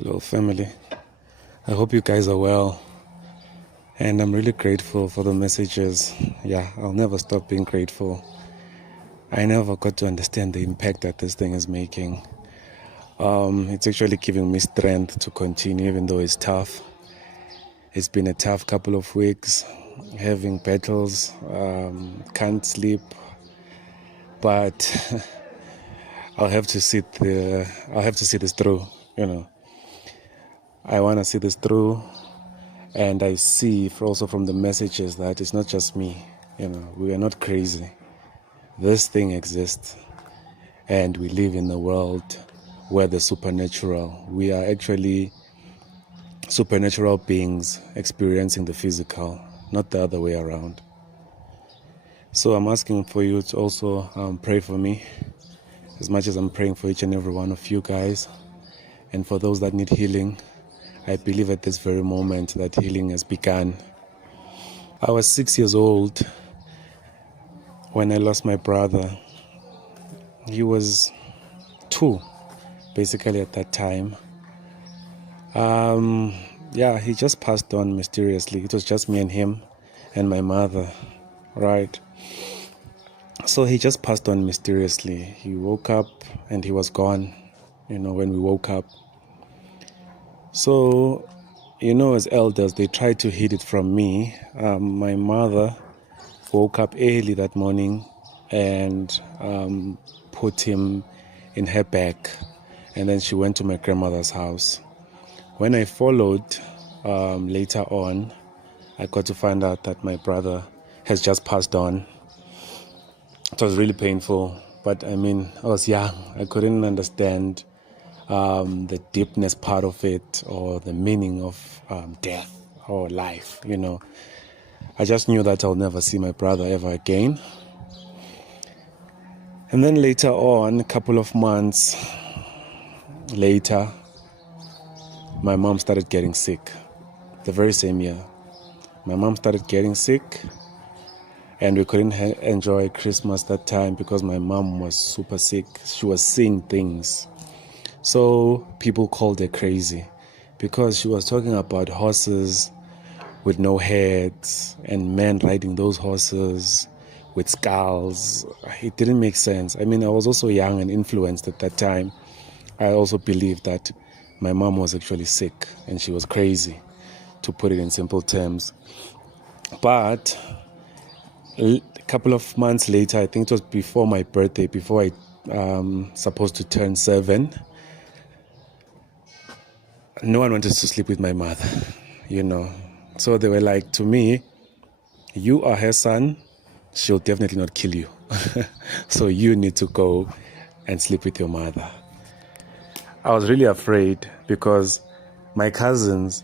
Hello, family. I hope you guys are well. And I'm really grateful for the messages. Yeah, I'll never stop being grateful. I never got to understand the impact that this thing is making. It's actually giving me strength to continue, even though it's tough. It's been a tough couple of weeks, having battles, can't sleep, but I'll have to see this through. I want to see this through. And I see also from the messages that it's not just me. We are not crazy. This thing exists. And we live in a world where the supernatural, we are actually supernatural beings experiencing the physical, not the other way around. So I'm asking for you to also pray for me, as much as I'm praying for each and every one of you guys. And for those that need healing, I believe at this very moment that healing has begun. I was 6 years old when I lost my brother. He was 2, basically, at that time. He just passed on mysteriously. It was just me and him and my mother, right? So he just passed on mysteriously. He woke up and he was gone, when we woke up. So, as elders, they tried to hide it from me. My mother woke up early that morning and put him in her bag. And then she went to my grandmother's house. When I followed later on, I got to find out that my brother has just passed on. It was really painful. But I was young. I couldn't understand the deepness part of it, or the meaning of death or life. I just knew that I'll never see my brother ever again. And then later on, a couple of months later, my mom started getting sick. The very same year, my mom started getting sick, and we couldn't enjoy Christmas that time because my mom was super sick. She was seeing things. So people called her crazy because she was talking about horses with no heads and men riding those horses with skulls. It didn't make sense. I was also young and influenced at that time. I also believed that my mom was actually sick and she was crazy, to put it in simple terms. But a couple of months later, I think it was before my birthday, before I supposed to turn 7, no one wanted to sleep with my mother, So they were like to me, you are her son, she'll definitely not kill you. So you need to go and sleep with your mother. I was really afraid because my cousins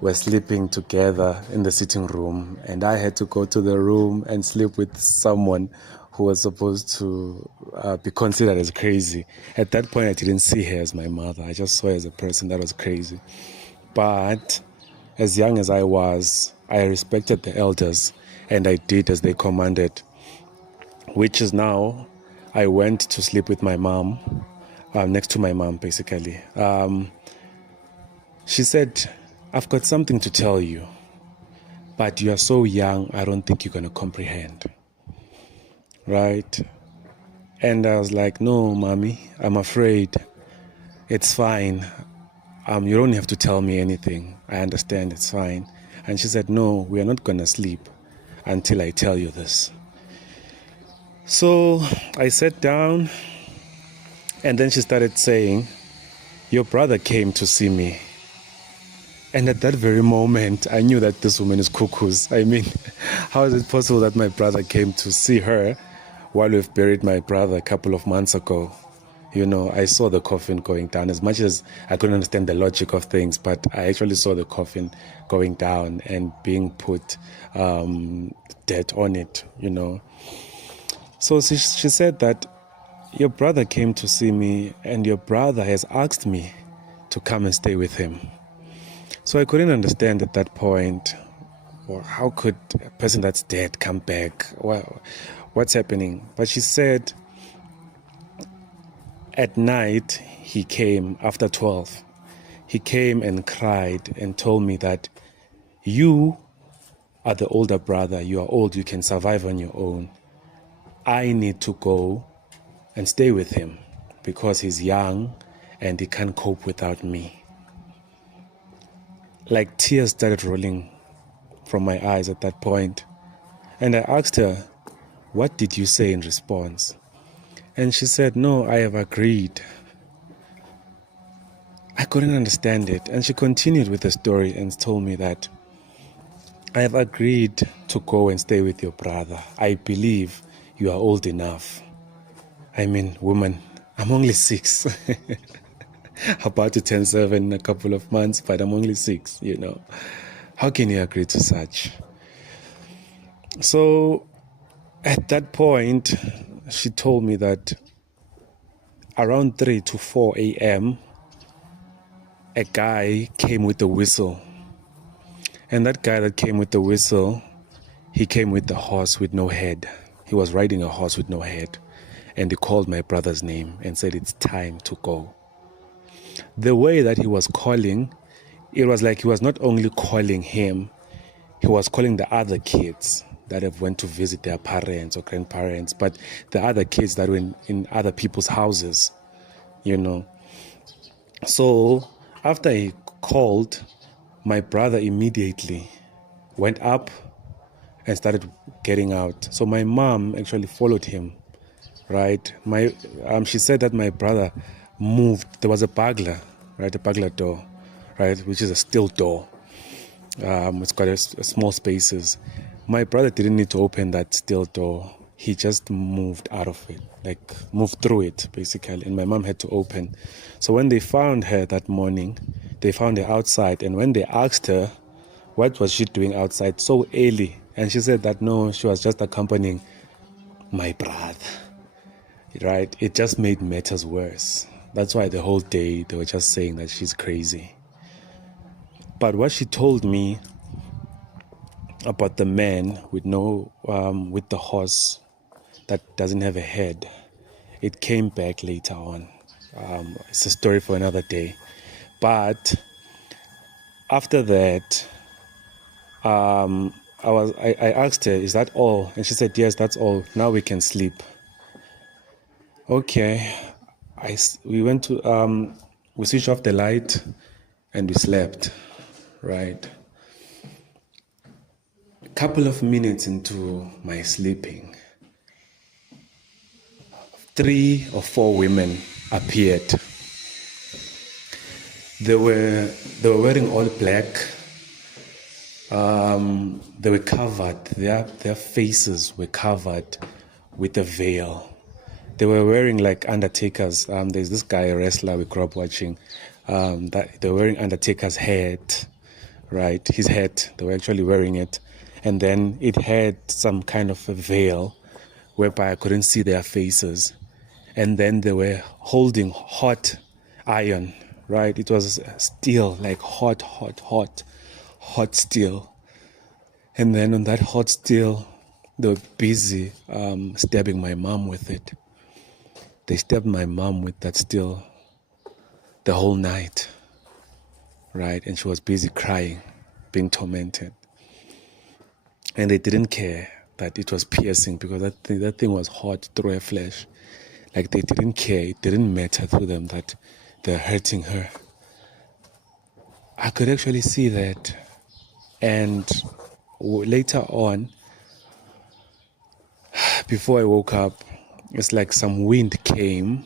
were sleeping together in the sitting room, and I had to go to the room and sleep with someone who was supposed to be considered as crazy. At that point, I didn't see her as my mother. I just saw her as a person that was crazy. But as young as I was, I respected the elders, and I did as they commanded, which is now I went to sleep with my mom, next to my mom, basically. She said, I've got something to tell you, but you are so young, I don't think you're going to comprehend. Right? And I was like, no, mommy, I'm afraid. It's fine. You don't have to tell me anything. I understand, it's fine. And she said, no, we are not going to sleep until I tell you this. So I sat down, and then she started saying, your brother came to see me. And at that very moment, I knew that this woman is cuckoos. How is it possible that my brother came to see her while we've buried my brother a couple of months ago? I saw the coffin going down. As much as I couldn't understand the logic of things, but I actually saw the coffin going down and being put dead on it, So she said that your brother came to see me, and your brother has asked me to come and stay with him. So I couldn't understand at that point, well, how could a person that's dead come back? Well, what's happening? But she said, at night, he came after 12. he came and cried and told me that you are the older brother. You are old. You can survive on your own. I need to go and stay with him because he's young and he can't cope without me. Like tears started rolling from my eyes at that point. And I asked her, what did you say in response? And she said, no, I have agreed. I couldn't understand it. And she continued with the story and told me that I have agreed to go and stay with your brother. I believe you are old enough. I mean, woman, I'm only 6. About to turn 7 in a couple of months, but I'm only 6, you know. How can you agree to such? So at that point, she told me that around 3 to 4 a.m., a guy came with a whistle. And that guy that came with the whistle, he came with the horse with no head. He was riding a horse with no head. And he called my brother's name and said, it's time to go. The way that he was calling, it was like he was not only calling him, he was calling the other kids that have went to visit their parents or grandparents, but the other kids that were in other people's houses, you know. So after he called, my brother immediately went up and started getting out. So my mom actually followed him, right? She said that my brother moved. There was a burglar, right? A burglar door, right? Which is a steel door. It's got a small spaces. My brother didn't need to open that steel door. He just moved out of it, like moved through it, basically. And my mom had to open. So when they found her that morning, they found her outside. And when they asked her, what was she doing outside so early? And she said that no, she was just accompanying my brother, right? It just made matters worse. That's why the whole day they were just saying that she's crazy. But what she told me about the man with with the horse that doesn't have a head, it came back later on. It's a story for another day. But after that, I asked her, is that all? And she said, yes, that's all. Now we can sleep. Okay. We went to, we switched off the light and we slept, right? A couple of minutes into my sleeping, 3 or 4 women appeared. They were wearing all black. They were covered. Their faces were covered with a veil. They were wearing like Undertaker's. There's this guy, a wrestler we grew up watching. That they were wearing Undertaker's hat, right? His hat. They were actually wearing it, and then it had some kind of a veil, whereby I couldn't see their faces. And then they were holding hot iron, right? It was steel, like hot steel. And then on that hot steel, they were busy stabbing my mom with it. They stabbed my mom with that steel the whole night, right? And she was busy crying, being tormented. And they didn't care that it was piercing because that thing was hot through her flesh. Like they didn't care. It didn't matter to them that they're hurting her. I could actually see that. And later on, before I woke up, it's like some wind came.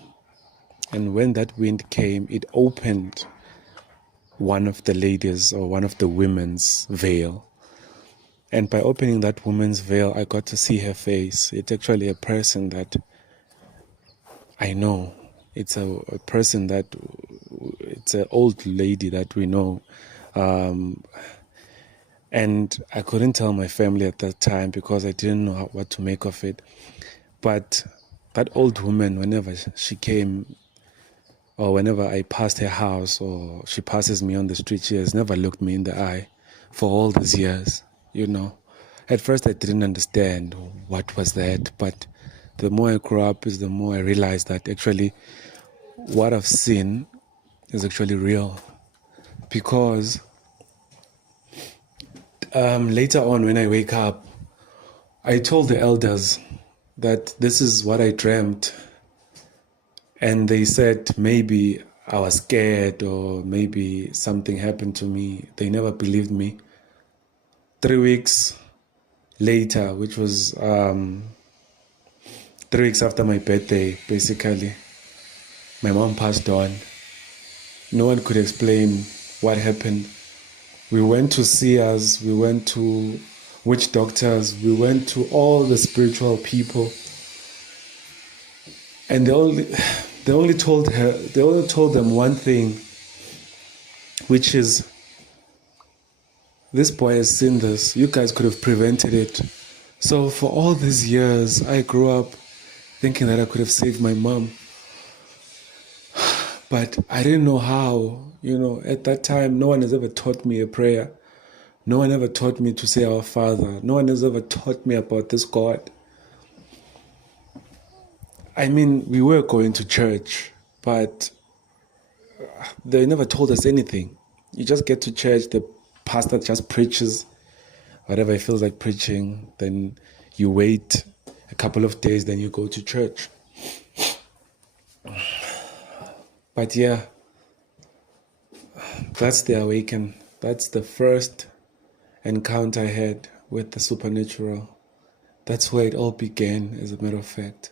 And when that wind came, it opened one of the ladies or one of the women's veil. And by opening that woman's veil, I got to see her face. It's actually a person that I know. It's a person that, it's an old lady that we know. And I couldn't tell my family at that time because I didn't know what to make of it. But that old woman, whenever she came, or whenever I passed her house, or she passes me on the street, she has never looked me in the eye for all these years, you know. At first I didn't understand what was that, but the more I grew up, the more I realized that actually what I've seen is actually real. because later on when I wake up, I told the elders that this is what I dreamt. And they said maybe I was scared or maybe something happened to me. They never believed me. 3 weeks later, which was 3 weeks after my birthday, basically, my mom passed on. No one could explain what happened. We went to seers, we went to witch doctors, we went to all the spiritual people, and they only told them one thing, which is, this boy has seen this. You guys could have prevented it. So for all these years, I grew up thinking that I could have saved my mom. But I didn't know how. At that time, no one has ever taught me a prayer. No one ever taught me to say Our Father. No one has ever taught me about this God. I mean, we were going to church, but they never told us anything. You just get to church, the pastor just preaches whatever he feels like preaching, then you wait a couple of days, then you go to church. But yeah, that's the Awaken. That's the first encounter I had with the supernatural. That's where it all began, as a matter of fact.